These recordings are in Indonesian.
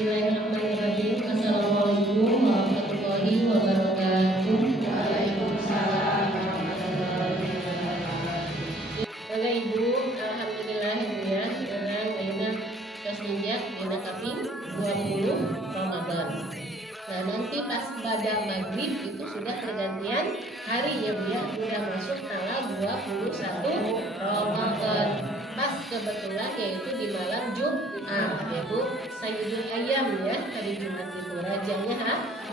Bismillahirrahmanirrahim. Assalamualaikum warahmatullahi wabarakatuh. Waalaikumsalam warahmatullahi wabarakatuh. Bapak Ibu, alhamdulillah ya, dengan ayeuna kesenjak dina kaping 20 Ramadan. Nah, nanti pas pada maghrib itu sudah pergantian hari ya Bu ya, sudah masuk tanggal 21 Ramadan. Pas kebetulan yaitu di malam Jumat, yaitu Sayyidul Ayyam ya, hari Jumat itu rajanya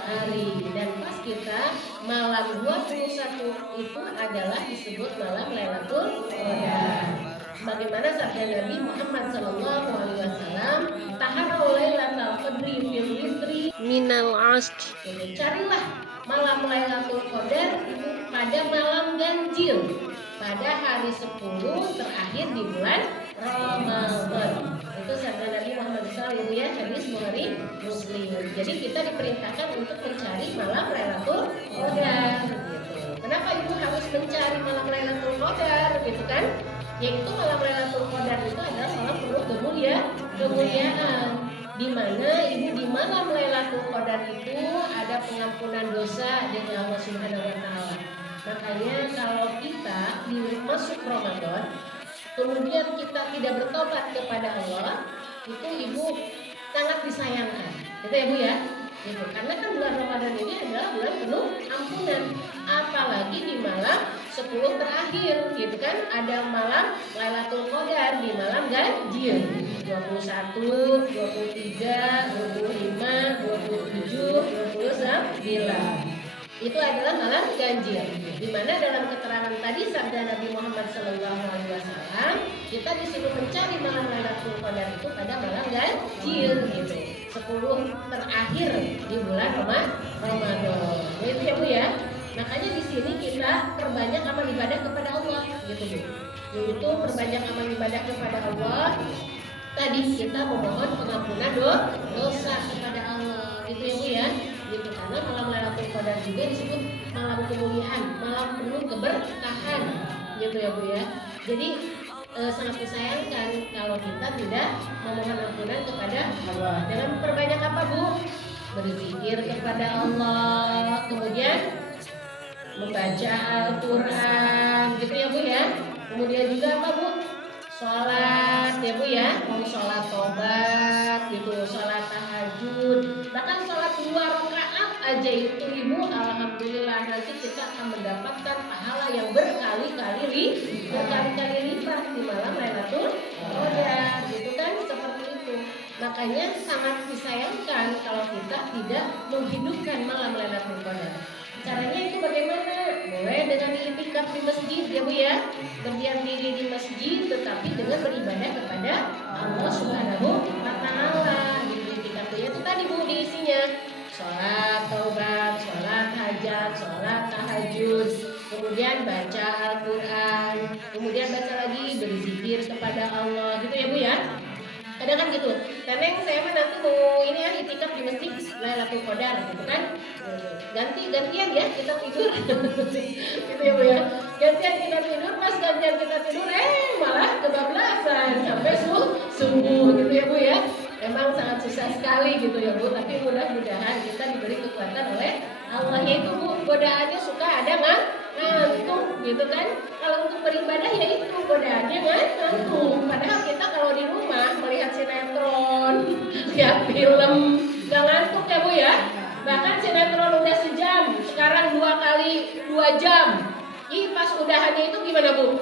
hari. Dan pas kita malam 21 itu adalah disebut malam Lailatul Qadar. Sebagaimana sabda Nabi Muhammad SAW, taharau lailatul qadri fil witri minal asr. Carilah malam Lailatul Qadar itu pada malam ganjil, pada hari 10 terakhir di bulan Ramadan. Itu sabda Nabi Muhammad SAW ya, hadis Bukhari Muslim. Jadi kita diperintahkan untuk mencari malam Lailatul Qadar gitu. Kenapa Ibu harus mencari malam Lailatul Qadar gitu kan? Yaitu malam Lailatul Qadar itu adalah malam penuh kemuliaan, di mana Ibu di malam Lailatul Qadar itu ada pengampunan dosa dari Allah Subhanahu wa taala. Makanya kalau kita masuk Ramadan kemudian kita tidak bertobat kepada Allah, itu Ibu sangat disayangkan. Gitu ya Bu ya. Gitu. Karena kan bulan Ramadan ini adalah bulan penuh ampunan, apalagi di malam 10 terakhir gitu kan, ada malam Lailatul Qadar di malam ganjil 21, 23, 25, 27, 29. Itu adalah malam ganjil, di mana dalam keterangan tadi sabda Nabi Muhammad SAW, kita disuruh mencari malam Lailatul Qadar itu pada malam ganjil gitu, 10 terakhir di bulan Ramadan. Itu ya Bu ya. Makanya di sini kita perbanyak amal ibadah kepada Allah gitu Bu. Yaitu perbanyak amal ibadah kepada Allah. Tadi kita memohon pengampunan dosa kepada Allah gitu ya Bu ya. Gitu, karena malam Lailatul Qadar juga disebut malam kemuliaan, malam penuh keberkahan gitu ya Bu ya. Jadi sangat disayangkan kalau kita tidak memohon ampunan kepada Allah. Dengan perbanyak apa Bu? Berzikir kepada Allah, kemudian membaca Al-Quran gitu ya Bu ya. Kemudian juga apa Bu? Sholat ya Bu ya, mau sholat tobat gitu, sholat tahajud, bahkan sholat 2 rakaat aja itu Ibu, alhamdulillah nanti kita akan mendapatkan pahala yang berkali-kali lipat di malam Lailatul Qadar gitu kan, seperti itu. Makanya sangat disayangkan kalau kita tidak menghidupkan malam Lailatul Qadar. Caranya itu bagaimana? Mulai dengan i'tikaf di masjid ya Bu ya, berdiam diri di masjid tetapi dengan beribadah kepada Allah Subhanahu wa taala. I'tikaf itu tadi Bu diisinya sholat taubat, sholat hajat, sholat tahajud, kemudian baca Al-Quran, kemudian baca lagi berzikir kepada Allah gitu ya Bu ya. Kadang kan gitu, Neneng saya mah nanti mau ini ya i'tikaf di masjid Lailatul Qadar gitu kan, gantian ya kita tidur gitu ya Bu ya, gantian kita tidur, pas gantian kita tidur malah kebablasan sampai subuh gitu ya Bu ya. Memang sangat susah sekali gitu ya Bu, tapi mudah-mudahan kita diberi kekuatan oleh Allah. Itu Bu, godaannya suka ada ngantuk gitu kan. Kalau untuk beribadah ya itu godaannya ngantuk. Padahal kita kalau di rumah melihat sinetron, lihat film, gak ngantuk ya Bu ya. Bahkan sinetron udah sejam, sekarang 2 jam. Ih pas udahannya itu gimana Bu?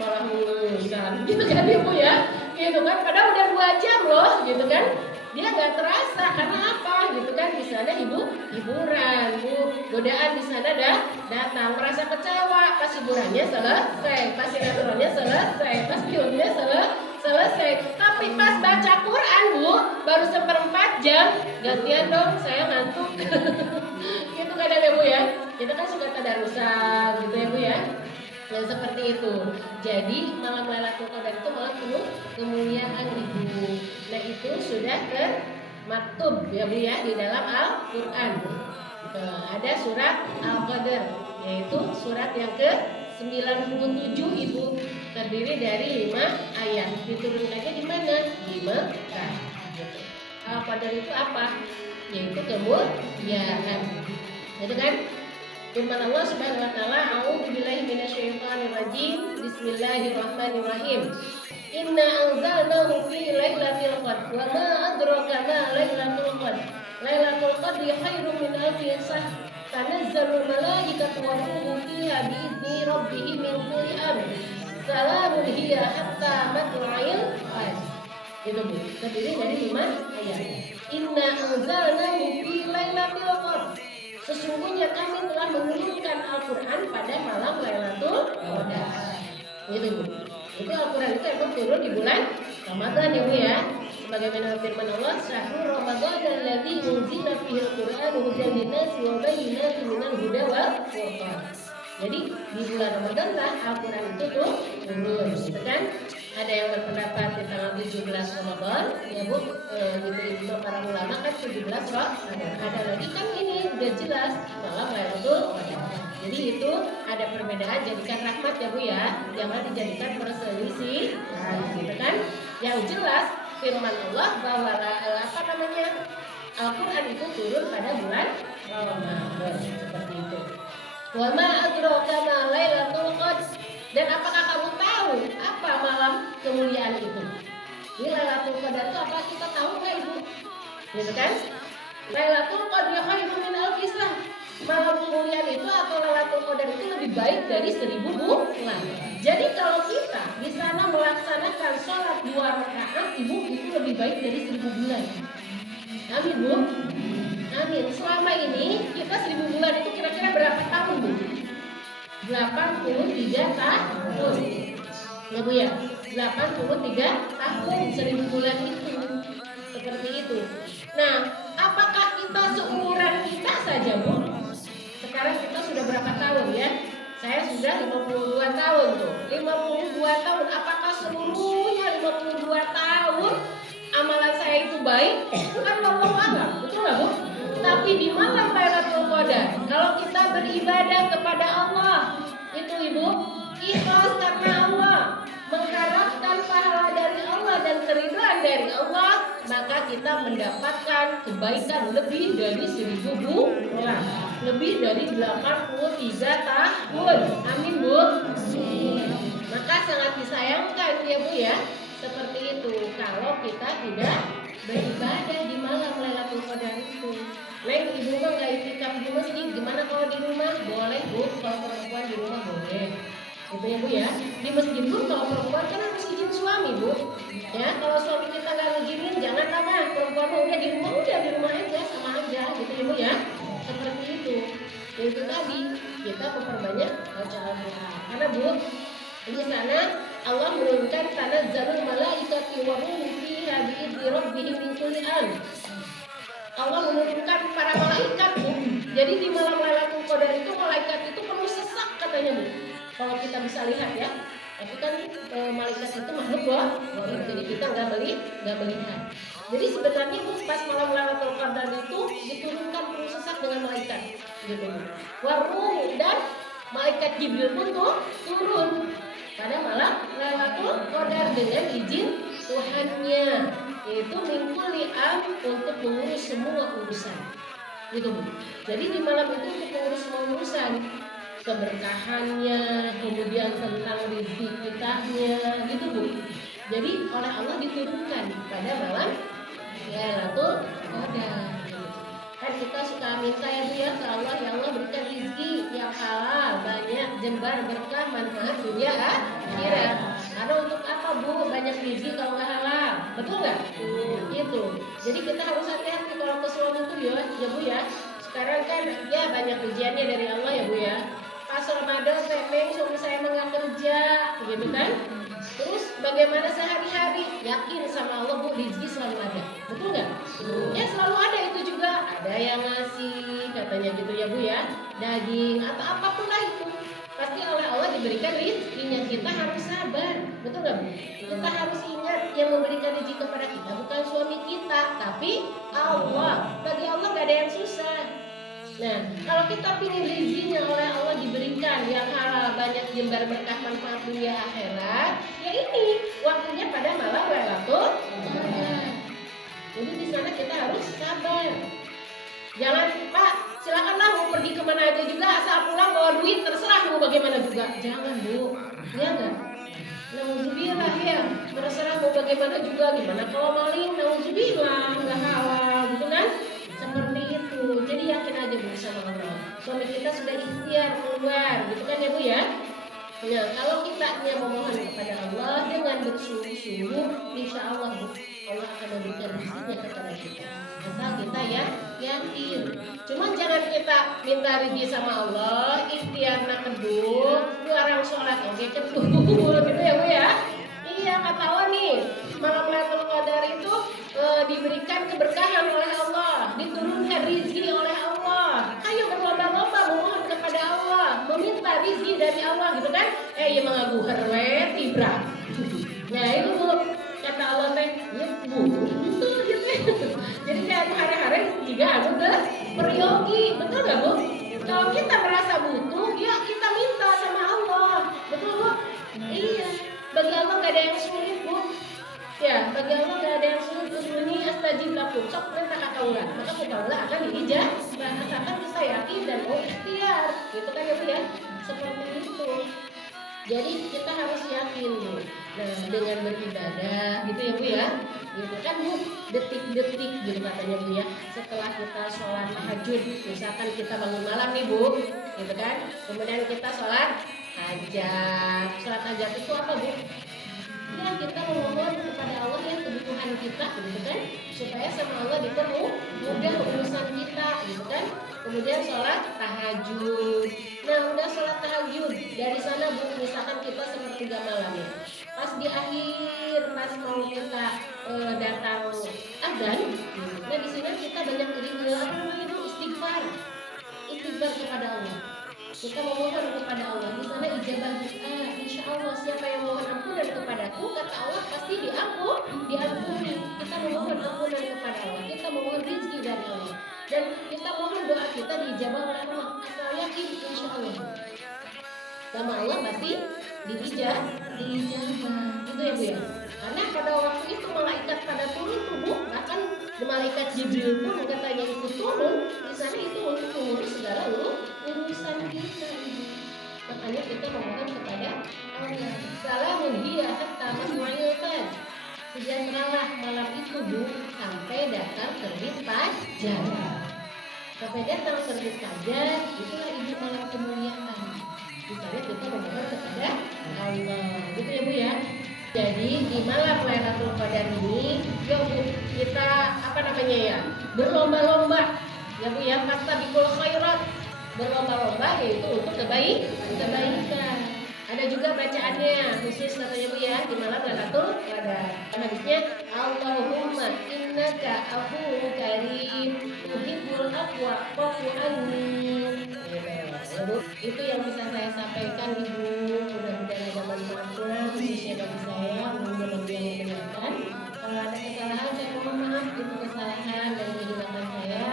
Malah mulusan gitu kan ya Bu ya. Gitu kan, padahal udah 2 jam loh gitu kan. Dia gak terasa karena apa gitu kan, di sana hiburan Bu, godaan di sana datang, merasa kecewa pas hiburannya selesai, pas sinetronnya selesai, pas filmnya selesai. Tapi pas baca Quran Bu, baru 1/4 jam, gantian dong saya ngantuk. Gitu kan ya Bu ya. Kita kan suka tadarusan gitu ya Bu ya. Yang seperti itu. Jadi malam Lailatul Qadar itu malam penuh kemuliaan Ibu. Nah itu sudah termaktub ya Bu ya di dalam Al-Quran. Ada surat Al-Qadar, yaitu surat yang ke-97 Ibu, terdiri dari 5 ayat. Diturunkannya di mana? Di Mekah. Gitu. Qadar itu apa? Yaitu kemuliaan. Gitu kan? Firman Allah Subhanahu wa taala, "A'udzubillahi minasyaitonir rajim. Bismillahirrahmanirrahim. Inna anzalnahu fi lailatul qadr. Wa ma adraka ma lailatul qadr. Lailatul qadri khairum min alfi shahr. Tanazzalul malaikatu wa ruhu fiha bi'izni rabbihim min kulli amr. Salamun hiya hatta matla'il fajr." Itu Bu, terdiri dari 5 ayat. Inna anzalnahu fi lailatul qadr. Sesungguhnya kami telah menurunkan Al-Quran pada malam Lailatul Qadar. Itu Bu. Itu Al-Quran itu emang turun di bulan Ramadan ya Bu ya. Sebagaimana firman Allah, "Syahrul Ramadan alladzi unzila fihi al-Qur'an hudan lin-nasi wa bayyinatin minal huda wal furqan." Jadi di bulan Ramadan lah Al-Quran itu tuh turun, gitu kan? Ada yang berpendapat di tanggal 17 Ramadan, ya Bu, itu para ulama kan 17 Ramadan. Ada lagi kan ini udah jelas malam Lailatul Qadar. Jadi itu ada perbedaan, jadikan rahmat ya Bu ya, jangan dijadikan perselisih, gitu kan? Yang jelas firman Allah bahwa Al-Quran itu turun pada bulan Ramadan, seperti itu. Wa ma adraka ma lailatul qadr. Dan apakah kamu tahu apa malam kemuliaan itu? Ini Lailatul Qadar itu apa, kita tahu nggak Ibu? Gitu kan? Lailatul Qadar khairun min alfi shahr. Malam kemuliaan itu atau Lailatul Qadar itu lebih baik dari 1000 bulan. Jadi kalau kita di sana melaksanakan sholat 2 rakaat, Ibu, itu lebih baik dari 1000 bulan. Amin Bu. Amin. Selama ini kita 1000 bulan itu kira-kira berapa tahun Bu? 83 tahun. Ya Bu ya, 83 tahun 1000 bulan itu. Seperti itu. Nah, apakah kita seumuran kita saja Bu? Sekarang kita sudah berapa tahun ya? Saya sudah 52 tahun tuh. 52 tahun. Apakah seluruhnya 52 tahun amalan saya itu baik? Kan wallahu a'lam. Betul nggak Bu? Tapi di malam Lailatul Qadar, kalau kita beribadah kepada Allah, itu Ibu, ikhlas karena Allah, mengharapkan pahala dari Allah dan keridhaan dari Allah, maka kita mendapatkan kebaikan lebih dari 1000 bulan, lebih dari 83 tahun. Amin Bu. Maka sangat disayangkan ya Bu ya, seperti itu kalau kita tidak beribadah di malam Lailatul Qadar itu. Lain Ibu mah nggak itikaf di masjid, gimana kalau di rumah? Boleh Bu, kalau perempuan di rumah boleh. Itu ya Bu ya. Di masjid pun kalau perempuan kan harus izin suami Bu. Ya, kalau suami kita nggak ngizinin, jangan lama. Perempuan udah di rumah aja, sama aja, gitu ya Bu ya. Seperti itu. Itu tadi kita memperbanyak baca Al-Quran. Karena Bu, di sana Allah menurunkan tanazzalul malaikatu wa ruhu fiha bi'izni rabbihim min kulli amr. Allah menurunkan para malaikat Bu. Jadi di malam Lailatul Qadar itu malaikat itu penuh sesak katanya Bu. Kalau kita bisa lihat ya. Tapi kan malaikat itu makhluk gaib. Jadi kita nggak melihat. Jadi sebenarnya Bu, pas malam Lailatul Qadar itu diturunkan penuh sesak dengan malaikat. Gitu Bu. Waruh, dan malaikat Jibril pun tuh turun pada malam Lailatul Qadar dengan izin Tuhannya, yaitu mingkuli untuk mengurus semua urusan. Gitu Bu. Jadi di malam itu untuk mengurus semua urusan, keberkahannya, kemudian tentang rezeki kitanya, gitu Bu. Jadi oleh Allah diturunkan pada malam Lailatul Qadar. Kan kita suka minta ya Bu ya ke Allah, ya Allah berikan rezeki yang halal, banyak, jembar, berkah, manfaat dunia akhirat. Karena untuk apa Bu banyak rezeki kalau nggak halal? Betul nggak? Gitu. Jadi kita harus hati-hati kalau ke suami itu ya Bu ya. Sekarang kan ya banyak ujiannya dari Allah ya Bu ya. Pas Ramadan memang suami saya nggak kerja, begitu kan? Terus bagaimana sehari-hari? Yakin sama Allah Bu, rezeki selalu ada. Betul nggak? Ya selalu ada itu juga. Ada yang ngasih katanya gitu ya Bu ya. Daging atau apapun lah itu. Pasti oleh Allah diberikan rezekinya. Kita harus sabar. Betul nggak Bu? Kita harus ingat yang memberikan rezeki kepada kita bukan suami kita, tapi Allah. Bagi Allah nggak ada yang susah. Nah, kalau kita pilih rezekinya oleh Allah diberikan yang halal, banyak, jembar, berkah, manfaat dunia akhirat, ya ini waktunya pada malam Lailatul Qadar. Jadi di sana kita harus sabar. Jangan, Pak, silakanlah mau pergi kemana aja juga, asal pulang bawa duit, terserah mau bagaimana juga. Jangan, Bu. Ya enggak? Nauzubillah ya, terserah mau bagaimana juga. Gimana kalau maling? Nauzubillah, nggak halal, gitu kan? Seperti itu. Jadi yakin aja Bu sama Allah. Suami kita sudah ikhtiar keluar, gitu kan ya Bu ya? Nah, kalau kita memohon kepada Allah dengan bersungguh-sungguh, insya Allah Bu, Allah akan memberikan rezekinya kepada kita. Asal kita ya yakin. Cuman jangan kita minta rezeki sama Allah, ikhtiar nak kedua, orang sholat oke kedua, gitu ya Bu ya. Iya, kata Allah nih, malam Lailatul Qadar itu diberikan keberkahan oleh Allah, diturunkan rezeki oleh Allah. Ayo berlomba-lomba memohon kepada Allah, meminta rezeki dari Allah, gitu kan? Ya mengaku herwe tibra. Nah itu Bu, kata Allah teh, ya Bu, gitu. Jadi kayak hari-hari juga aku tuh peryogi, betul nggak Bu? Kalau kita merasa butuh, ya kita minta sama Allah, betul Bu? Iya, bagi Allah nggak ada yang sulit Bu. Ya, bagi Allah nggak ada yang sulit. Usmuni astajib lakum, sok perintah kata ulah, maka kata ulah akan diijab. Asalkan kita yakin dan mau ikhtiar, gitu kan ya Bu ya? Seperti itu. Jadi kita harus yakin Bu. Nah, dengan beribadah, gitu ya Bu ya. Gitu kan Bu, detik-detik gitu katanya Bu ya. Setelah kita sholat tahajud, misalkan kita bangun malam nih Bu, gitu kan. Kemudian kita sholat hajat. Sholat hajat itu apa Bu? Ya kita memohon kepada Allah yang kebutuhan kita, gitu kan, supaya sama Allah dipermudah urusan kita, gitu kan. Kemudian sholat tahajud. Nah, udah sholat tahajud, dari sana Bu, misalkan kita sepertiga malam ya, pas di akhir, pas mau kita datang azan, nah di sini kita banyak istighfar kepada Allah. Kita memohon kepada Allah, di sana ijabah doa. Insya Allah siapa yang mohon ampunan kepadaku, kata Allah pasti diampuni. Kita memohon ampunan kepada Allah, kita memohon rezeki dari Allah, dan kita mohon doa kita diijabah oleh Allah. Asal yakin, insya Allah sama Allah pasti diijabah. Itu ya Bu ya. Karena pada waktu itu malaikat pada turun tubuh, bahkan malaikat Jibril pun katanya ikut turun di sana itu untuk mengurus segala urusan kita. Makanya kita memohon kepada Allah. Salamun hiya hatta matla'il fajr. Sejahteralah malam itu Bu, sampai datang terbit fajar. Sampai datang terbit fajar, itulah ibu malam kemuliaan. Di sana kita memohon kepada Allah. Gitu ya Bu ya. Jadi di malam Lailatul Qadar ini, yuk Bu, kita berlomba-lomba ya Bu ya, fastabiqul khairat, berlomba-lomba yaitu untuk kebaikan. Ada juga bacaannya khusus katanya Bu ya, di malam Lailatul Qadar. Hadisnya, Allahumma innaka afuwwun karim tuhibbul afwa fa'fu anni. Itu yang bisa saya sampaikan Ibu. Mudah-mudahan ada manfaatnya khususnya bagi saya, mudah-mudahan bagi yang mendengarkan. Kalau ada kesalahan saya mohon maaf, itu kesalahan dan kehilangan saya.